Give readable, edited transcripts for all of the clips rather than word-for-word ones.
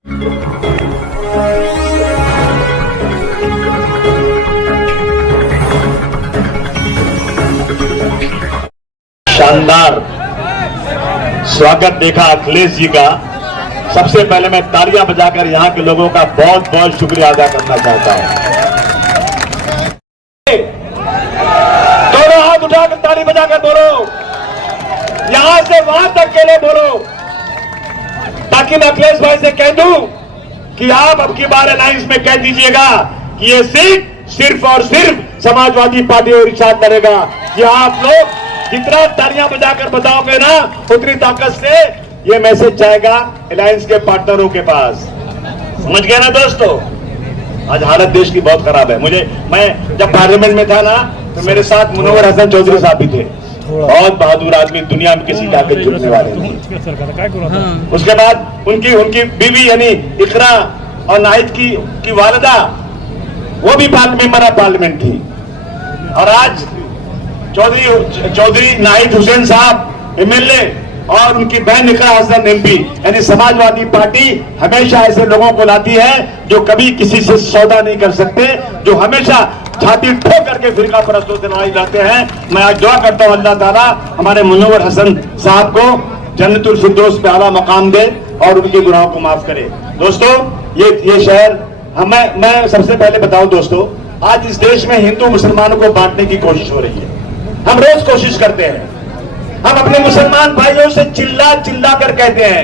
शानदार स्वागत देखा अखिलेश जी का। सबसे पहले मैं तालियां बजाकर यहां के लोगों का बहुत बहुत शुक्रिया अदा करना चाहता हूं। दोनों हाथ उठाकर ताली बजाकर बोलो, यहां से वहां तक के लिए बोलो, ताकि मैं अखिलेश भाई से कह दूं कि आप अब की बार अलायंस में कह दीजिएगा कि ये सीट सिर्फ और सिर्फ समाजवादी पार्टी और इर्शाद लड़ेगा। कि आप लोग जितना तालियां बजाकर बताओगे ना, उतनी ताकत से ये मैसेज जाएगा अलायंस के पार्टनरों के पास। समझ गए ना दोस्तों? आज हालत देश की बहुत खराब है। मैं जब पार्लियामेंट में था ना, तो मेरे साथ मुनव्वर हसन चौधरी साहब भी थे। बहुत बहादुर आदमी, दुनिया में किसी का झुकने वाले नहीं। उसके बाद उनकी बीवी यानी इकरा और नाहिद की वालिदा, वो भी मेंबर ऑफ पार्लियामेंट थी। और आज चौधरी नाहिद हुसैन साहब एमएलए और उनकी बहन इकरा हसन एमपी, यानी समाजवादी पार्टी हमेशा ऐसे लोगों को लाती है जो कभी किसी से सौदा नहीं कर सकते, जो हमेशा छाती ठोक करके फिरका परस्तों से लड़ाई लड़ते हैं। मैं आज दुआ करता हूं अल्लाह ताला हमारे मुनव्वर हसन साहब को जन्नतुल फिरदौस पे आला मकाम दे और उनके गुनाहों को माफ करे। दोस्तों, ये शहर मैं सबसे पहले बताऊं दोस्तों, आज इस देश में हिंदू मुसलमानों को बांटने की कोशिश हो रही है। हम रोज कोशिश करते हैं, हम अपने मुसलमान भाइयों से चिल्ला चिल्ला कर कहते हैं,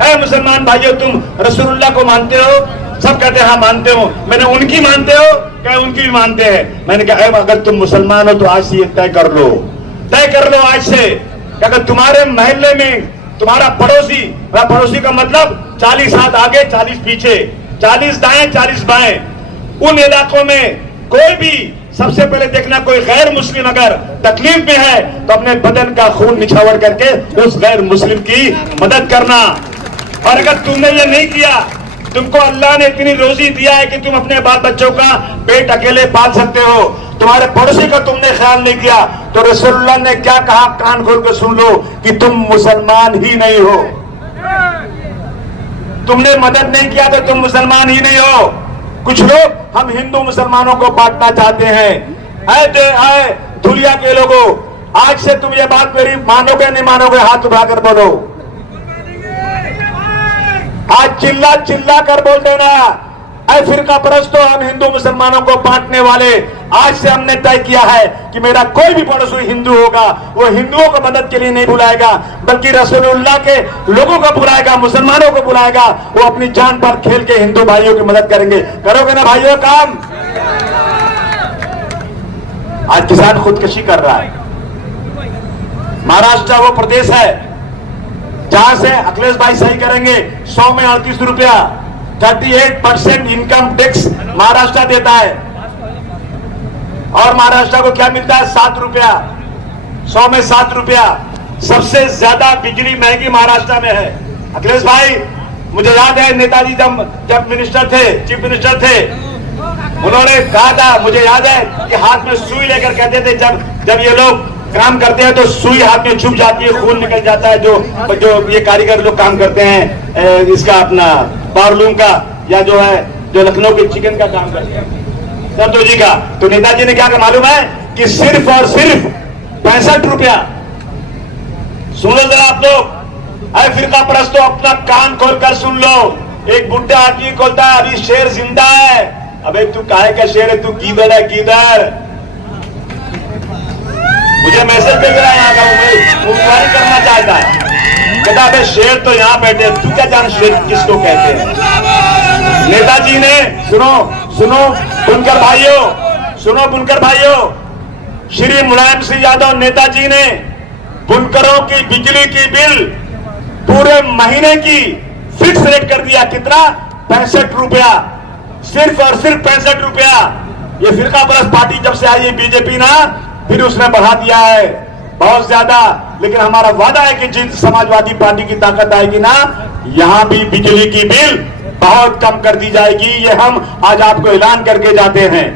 ऐ मुसलमान भाइयों, तुम रसूलुल्लाह को मानते हो? सब कहते हैं हाँ मानते हो। मैंने उनकी मानते हो? क्या उनकी भी मानते हैं। मैंने कहा अगर तुम मुसलमान हो तो आज से ये तय कर लो आज से कि अगर तुम्हारे मोहल्ले में तुम्हारा पड़ोसी का मतलब 40 हाथ आगे 40 पीछे, 40 दाएं 40 बाएं, उन इलाकों में कोई भी सबसे पहले देखना, कोई गैर मुस्लिम अगर तकलीफ में है तो अपने बदन का खून निछावर करके उस गैर मुस्लिम की मदद करना। और अगर तुमने ये नहीं किया, तुमको अल्लाह ने इतनी रोजी दिया है कि तुम अपने बाल बच्चों का पेट अकेले पाल सकते हो, तुम्हारे पड़ोसी का तुमने ख्याल नहीं किया, तो रसूलुल्लाह ने क्या कहा, कान खोल के सुन लो कि तुम मुसलमान ही नहीं हो। तुमने मदद नहीं किया तो तुम मुसलमान ही नहीं हो। कुछ लोग हम हिंदू मुसलमानों को बांटना चाहते हैं। आए धुलिया के लोगों, आज से तुम ये बात मेरी मानोगे नहीं मानोगे, हाथ उठाकर बोलो। आज चिल्ला चिल्ला कर बोल देना, ऐ फिरका परस्तों, हम हिंदू मुसलमानों को बांटने वाले, आज से हमने तय किया है कि मेरा कोई भी पड़ोसी हिंदू होगा, वो हिंदुओं को मदद के लिए नहीं बुलाएगा, बल्कि रसूलुल्लाह के लोगों को बुलाएगा, मुसलमानों को बुलाएगा। वो अपनी जान पर खेल के हिंदू भाइयों की मदद करेंगे। करोगे ना भाइयों काम? आज किसान खुदकुशी कर रहा है। महाराष्ट्र वो प्रदेश है जहां से अखिलेश भाई सही करेंगे, 100 में 38 रुपया, 38% इनकम टैक्स महाराष्ट्र देता है। और महाराष्ट्र को क्या मिलता है? 7 रुपया, 100 में 7 रुपया। सबसे ज्यादा बिजली महंगी महाराष्ट्र में है। अखिलेश भाई, मुझे याद है नेताजी जब मिनिस्टर थे, चीफ मिनिस्टर थे, उन्होंने कहा था, मुझे याद है कि हाथ में सुई लेकर कहते थे, जब ये लोग काम करते हैं तो सुई हाथ में छुप जाती है, खून निकल जाता है। जो ये कारीगर लोग काम करते हैं इसका अपना पावरलूम का, या जो लखनऊ के चिकन का काम करते हैं, संतोषी का, तो नेताजी ने क्या कहा मालूम है कि सिर्फ और सिर्फ 65 रुपया। सुन लो जरा आप लोग, अरे फिरका परस्तों, अपना कान खोलकर सुन लो। एक बुढ़ा आदमी बोलता है अभी शेर जिंदा है। अबे तू काहे का शेर है? तू गीदड़ है, गीदड़। मुझे मैसेज भेज रहा है यहाँ का, वो इंक्वायरी करना चाहता है, कहता है शेर तो यहाँ बैठे, तू क्या जान शेर किसको कहते हैं? नेताजी ने सुनो बुनकर भाइयों, श्री मुलायम सिंह यादव नेताजी ने बुनकरों की बिजली की बिल पूरे महीने की फिक्स रेट कर दिया। कितना? 65 रुपया, सिर्फ और सिर्फ 65 रुपया। ये फिरका परस्त पार्टी जब से आई है बीजेपी ना, फिर उसने बढ़ा दिया है बहुत ज्यादा। लेकिन हमारा वादा है कि जिन समाजवादी पार्टी की ताकत आएगी ना, यहां भी बिजली की बिल बहुत कम कर दी जाएगी। ये हम आज आपको ऐलान करके जाते हैं।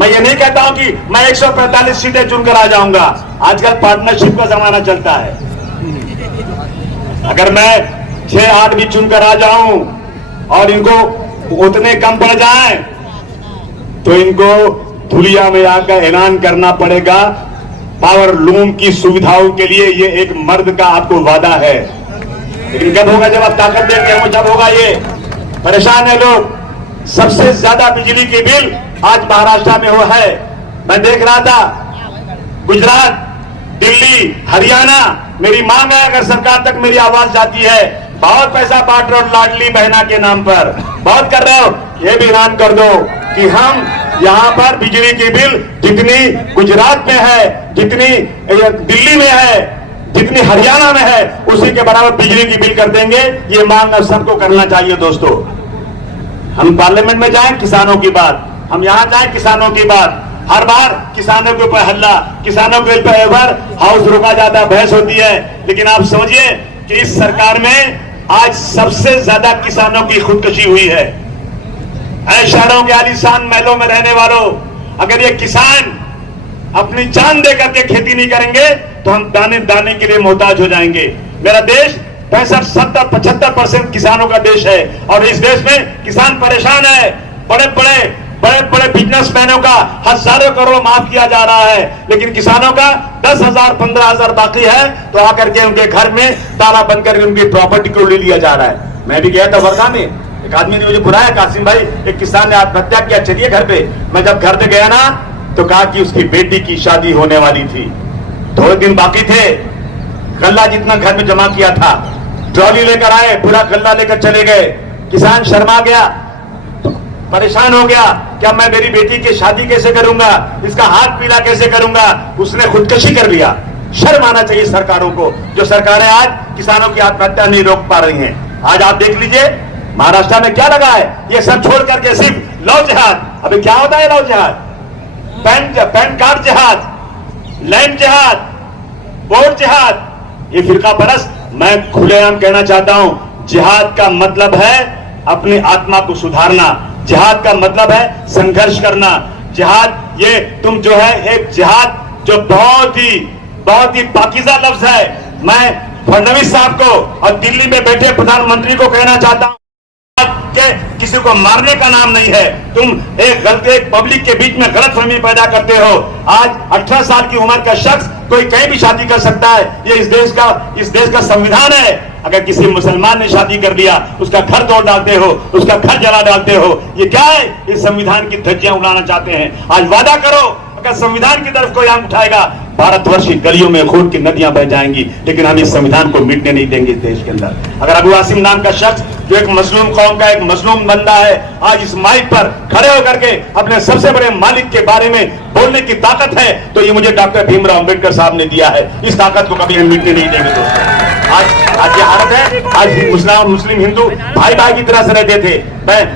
मैं ये नहीं कहता हूं कि मैं 145 सीटें चुनकर आ जाऊंगा। आजकल पार्टनरशिप का जमाना चलता है। अगर मैं 6-8 भी चुनकर आ जाऊं और इनको उतने कम पड़ जाए तो इनको धुलिया में आकर ऐलान करना पड़ेगा। पावर लूम की सुविधाओं के लिए ये एक मर्द का आपको वादा है, लेकिन कब होगा? जब आप ताकत देंगे हम, जब होगा ये। परेशान है लोग। सबसे ज्यादा बिजली की बिल आज महाराष्ट्र में हुआ है। मैं देख रहा था गुजरात, दिल्ली, हरियाणा। मेरी मांग है अगर सरकार तक मेरी आवाज जाती है, बहुत पैसा बांट रहे हो लाडली बहना के नाम पर, बहुत कर रहे हो, ये भी ऐलान कर दो कि हम यहां पर बिजली की बिल जितनी गुजरात में है, जितनी दिल्ली में है, जितनी हरियाणा में है, उसी के बराबर बिजली की बिल कर देंगे। ये मांग सबको करना चाहिए दोस्तों। हम पार्लियामेंट में जाएं किसानों की बात, हम यहां जाएं किसानों की बात, हर बार किसानों के ऊपर हल्ला, किसानों के ऊपर हाउस रोका जाता, बहस होती है। लेकिन आप समझिए कि इस सरकार में आज सबसे ज्यादा किसानों की खुदकुशी हुई है। शहरों के आलीशान महलों में रहने वालों, अगर ये किसान अपनी जान दे करके खेती नहीं करेंगे तो हम दाने दाने के लिए मोहताज हो जाएंगे। मेरा देश 65, 70, 75% किसानों का देश है और इस देश में किसान परेशान है। बड़े बड़े बिजनेसमैनों का हजारों करोड़ माफ किया जा रहा है, लेकिन किसानों का 10,000, 15,000 बाकी है, तो आकर के उनके घर में ताला बंद करके उनकी प्रॉपर्टी को ले लिया जा रहा है। मैं भी गया था वर्धा में, एक आदमी ने मुझे बुलाया, कासिम भाई एक किसान ने आत्महत्या किया, चलिए घर पे। मैं जब घर पे गया ना तो कहा कि उसकी बेटी की शादी होने वाली थी, 2 दिन बाकी थे। गल्ला जितना घर में जमा किया था ट्रॉली लेकर आए, पूरा गल्ला लेकर चले गए। किसान शर्मा गया, परेशान हो गया, क्या मैं मेरी बेटी की शादी कैसे करूंगा, इसका हाथ पीला कैसे करूंगा। उसने खुदकुशी कर लिया। शर्म आना चाहिए सरकारों को, जो सरकारें आज किसानों की आत्महत्या नहीं रोक पा रही हैं। आज आप देख लीजिए महाराष्ट्र में क्या लगा है, ये सब छोड़ करके सिर्फ लव जिहाद। अभी क्या होता है लव जिहाद? पैन कार्ड जिहाद, लैंड जिहाद, वोट जिहाद, ये फिरका परस्त। मैं खुलेआम कहना चाहता हूं, जिहाद का मतलब है अपनी आत्मा को सुधारना, जिहाद का मतलब है संघर्ष करना। जिहाद ये तुम जो है एक जिहाद जो बहुत ही पाकीज़ा लफ्ज है। मैं फडणवीस साहब को और दिल्ली में बैठे प्रधानमंत्री को कहना चाहता हूं कि किसी को मारने का नाम नहीं है। तुम एक पब्लिक के बीच में गलतफहमी पैदा करते हो। आज 18 साल की उम्र का शख्स कोई कहीं भी शादी कर सकता है, ये इस देश का संविधान है। अगर किसी मुसलमान ने शादी कर लिया, उसका घर तोड़ डालते हो, उसका घर जला डालते हो। ये क्या है? इस संविधान की धज्जियां उड़ाना चाहते हैं। आज वादा करो, अगर संविधान की तरफ कोई आंख उठाएगा, भारतवर्ष की गलियों में खून की नदियां बह जाएंगी, लेकिन हम इस संविधान को मिटने नहीं देंगे इस देश के अंदर। अगर अबू आसिम नाम का शख्स जो एक मजलूम कौम का एक मजलूम बंदा है, आज इस माइक पर खड़े होकर के अपने सबसे बड़े मालिक के बारे में बोलने की ताकत है, तो ये मुझे डॉक्टर भीमराव अंबेडकर साहब ने दिया है। इस ताकत को कभी हम मिटने नहीं देंगे दोस्तों। आज ये हालत है। आज मुस्लिम हिंदू भाई भाई की तरह से रहते थे।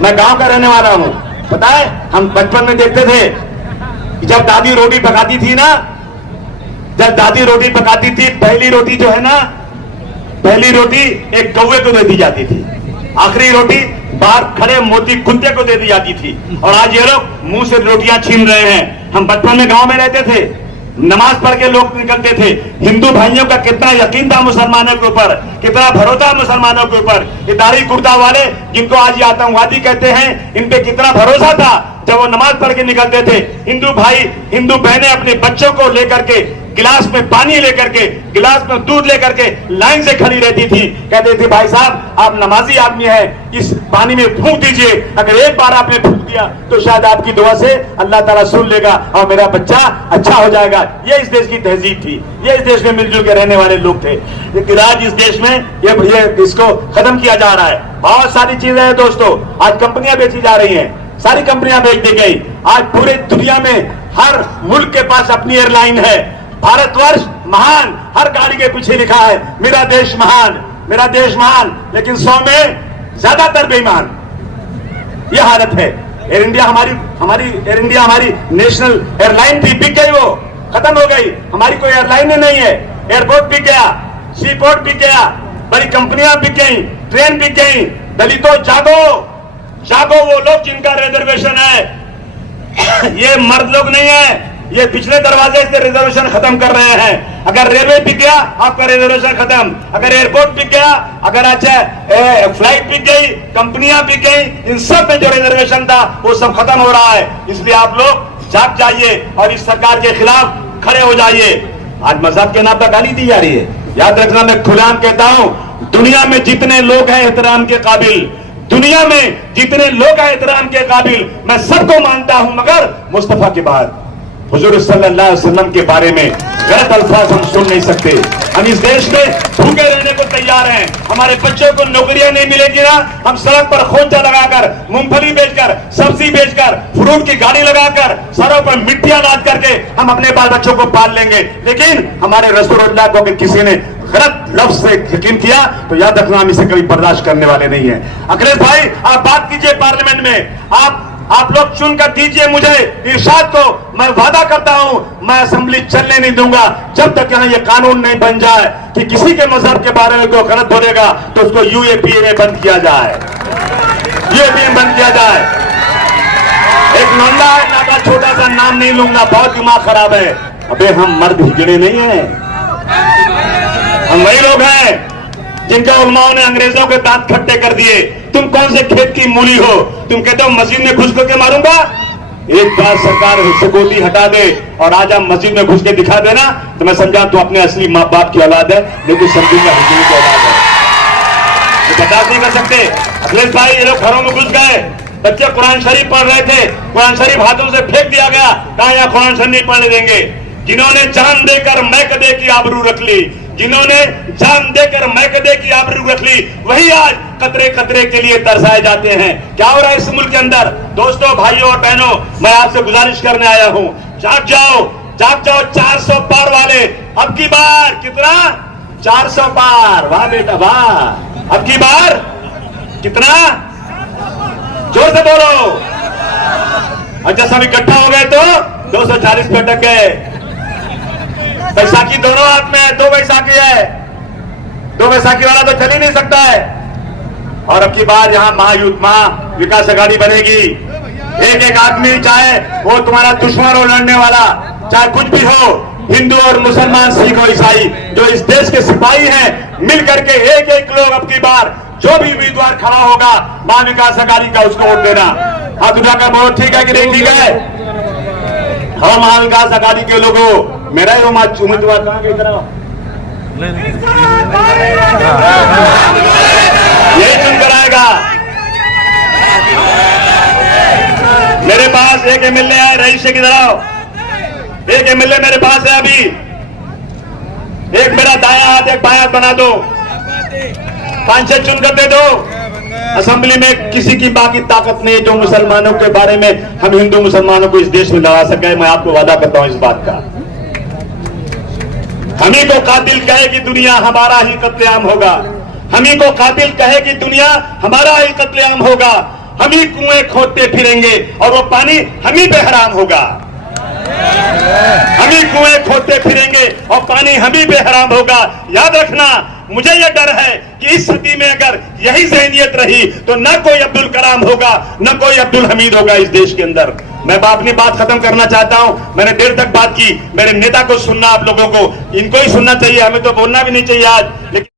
मैं गांव का रहने वाला हूं, पता है हम बचपन में देखते थे जब दादी रोटी पकाती थी ना, जब दादी रोटी पकाती थी, पहली रोटी जो है ना, पहली रोटी एक कौवे को दे दी जाती थी, आखिरी रोटी बाहर खड़े मोती कुत्ते को दे दी जाती थी। और आज ये लोग मुंह से रोटियां छीन रहे हैं। हम बचपन में गांव में रहते थे, नमाज पढ़ के लोग निकलते थे। हिंदू भाइयों का कितना यकीन था मुसलमानों के ऊपर, कितना भरोसा मुसलमानों के ऊपर। ये दाढ़ी कुर्ता वाले जिनको आज ये आतंकवादी कहते हैं, इन पे कितना भरोसा था जब वो नमाज पढ़ के निकलते थे। हिंदू भाई हिंदू बहनें अपने बच्चों को लेकर के गिलास में पानी लेकर के, गिलास में दूध लेकर के लाइन से खड़ी रहती थी। कहते थे भाई साहब आप नमाजी आदमी हैं, इस पानी में फूंक दीजिए, अगर एक बार आपने फूंक दिया तो शायद आपकी दुआ से अल्लाह ताला सुन लेगा और मेरा बच्चा अच्छा हो जाएगा। ये इस देश की तहजीब थी, ये इस देश में मिलजुल के रहने वाले लोग थे। लेकिन आज इस देश में ये इसको खत्म किया जा रहा है। बहुत सारी चीजें हैं दोस्तों, आज कंपनियां बेची जा रही हैं, सारी कंपनियां बेच दी गई। आज पूरे दुनिया में हर मुल्क के पास अपनी एयरलाइन है। भारतवर्ष महान, हर गाड़ी के पीछे लिखा है मेरा देश महान, मेरा देश महान, लेकिन 100 में ज्यादातर बेईमान। यह हालत है। एयर इंडिया हमारी नेशनल एयरलाइन थी, बिक गई, वो खत्म हो गई। हमारी कोई एयरलाइन ही नहीं है। एयरपोर्ट बिक गया, सी पोर्ट बिक गया, बड़ी कंपनियां बिक गई, ट्रेन बिक गई। दलितों जागो, जागो, वो लोग जिनका रिजर्वेशन है। ये मर्द लोग नहीं है, ये पिछले दरवाजे से रिजर्वेशन खत्म कर रहे हैं। अगर रेलवे बिक गया आपका रिजर्वेशन खत्म, अगर एयरपोर्ट बिक गया, अगर अच्छा फ्लाइट बिक गई, कंपनियां बिक गई, इन सब में जो रिजर्वेशन था वो सब खत्म हो रहा है। इसलिए आप लोग जाग जाइए और इस सरकार के खिलाफ खड़े हो जाइए। आज मजहब के नाम पर गाली दी जा रही है। याद रखना, मैं खुलेआम कहता हूं, दुनिया में जितने लोग हैं एहतराम के काबिल, दुनिया में जितने लोग हैं एहतराम के काबिल, मैं सबको मानता हूं, मगर मुस्तफा के बाद हुजूर सल्लल्लाहु अलैहि वसल्लम के बारे में गलत अल्फाज हम सुन नहीं सकते। हम इस देश में भूखे रहने को तैयार हैं। हमारे बच्चों को नौकरियां नहीं मिलेगी ना, हम सड़क पर खोंचा लगाकर, मूंगफली बेचकर, सब्जी बेचकर, फ्रूट की गाड़ी लगाकर, सरों पर मिट्टियां लाद करके हम अपने बाल बच्चों को पाल लेंगे। लेकिन हमारे रसूलुल्लाह को अगर किसी ने गलत लफ्ज से यकीन किया तो याद रखना, हम इसे कभी बर्दाश्त करने वाले नहीं है। अखिलेश भाई, आप बात कीजिए पार्लियामेंट में, आप लोग चुनकर दीजिए मुझे इरशाद को। मैं वादा करता हूं, मैं असेंबली चलने नहीं दूंगा जब तक यहां ये कानून नहीं बन जाए कि किसी के मजहब के बारे में कोई गलत बोलेगा तो उसको यूएपीए में बंद किया जाए, यूएपीए में बंद किया जाए। एक नंदा है, नाका छोटा सा, नाम नहीं लूंगा, बहुत दिमाग खराब है। अबे हम मर्द हिजड़े नहीं है, हम वही लोग हैं जिनके उलमाओं ने अंग्रेजों के दांत खट्टे कर दिए। तुम कौन से खेत की मूली हो? तुम कहते हो मस्जिद में घुस करके मारूंगा। एक बार सरकार सिक्योरिटी हटा दे और आज हम मस्जिद में घुस के दिखा देना तो मैं समझा तू अपने असली माँ बाप की औलाद है, लेकिन समझूंगा हिजड़े की औलाद है। ये बर्दाश्त नहीं कर सकते। अखिलेश भाई, ये लोग घरों में घुस गए, बच्चे कुरान शरीफ पढ़ रहे थे, कुरान शरीफ हाथों से फेंक दिया गया, कहा यहाँ कुरान शरीफ नहीं पढ़ने देंगे। जिन्होंने जान देकर मैकदे की आबरू रख ली, जिन्होंने जान देकर मैकदे की आबरू रख ली, वही आज कतरे कतरे के लिए तरसाए जाते हैं। क्या हो रहा है इस मुल्क के अंदर? दोस्तों, भाइयों और बहनों, मैं आपसे गुजारिश करने आया हूं, जाग जाओ, जाग जाओ। 400 पार वाले अब की बार कितना? 400 पार। वाह बेटा वाह। अब की बार कितना? जोर से बोलो। और जब सब इकट्ठा हो गए तो 240 पे अटक गए। बैसाखी दोनों हाथ में है, 2 बैसाखी है, 2 बैसाखी वाला तो चल ही नहीं सकता है। और अब की बार यहां महा विकास अघाड़ी बनेगी। एक एक आदमी, चाहे वो तुम्हारा दुश्मन हो, लड़ने वाला, चाहे कुछ भी हो, हिंदू और मुसलमान, सिख और ईसाई, जो इस देश के सिपाही हैं, मिल करके एक एक लोग अब की बार जो भी उम्मीदवार खड़ा होगा महा विकास अघाड़ी का, उसको वोट देना। हाथ उठाकर बोलो ठीक है कि नहीं ठीक है? हम महा विकास अघाड़ी के लोगों, मेरा ही उम्मीदवार कहां गई तरह ये चुनकर आएगा। मेरे पास एक एमएलए है, रईस की तरह एक एमएलए मेरे पास है अभी। एक मेरा दाया हाथ, एक बाया हाथ बना दो, 5-6 चुनकर दे दो। असेंबली में किसी की बाकी ताकत नहीं है जो मुसलमानों के बारे में हम हिंदू मुसलमानों को इस देश में लड़ा सके। मैं आपको वादा करता हूं इस बात का। हम ही को कातिल कहेगी दुनिया, हमारा ही कत्लेआम होगा। हम ही को कातिल कहेगी दुनिया, हमारा ही कत्लेआम होगा। हम ही कुएं खोदते फिरेंगे और वो पानी हम ही पे हराम होगा। हम ही कुएं खोदते फिरेंगे और पानी हम ही पे हराम होगा। याद रखना, मुझे यह डर है कि इस सदी में अगर यही ज़हनियत रही तो न कोई अब्दुल कलाम होगा, न कोई अब्दुल हमीद होगा इस देश के अंदर। मैं अपनी बात खत्म करना चाहता हूं। मैंने देर तक बात की, मेरे नेता को सुनना, आप लोगों को इनको ही सुनना चाहिए, हमें तो बोलना भी नहीं चाहिए आज, लेकिन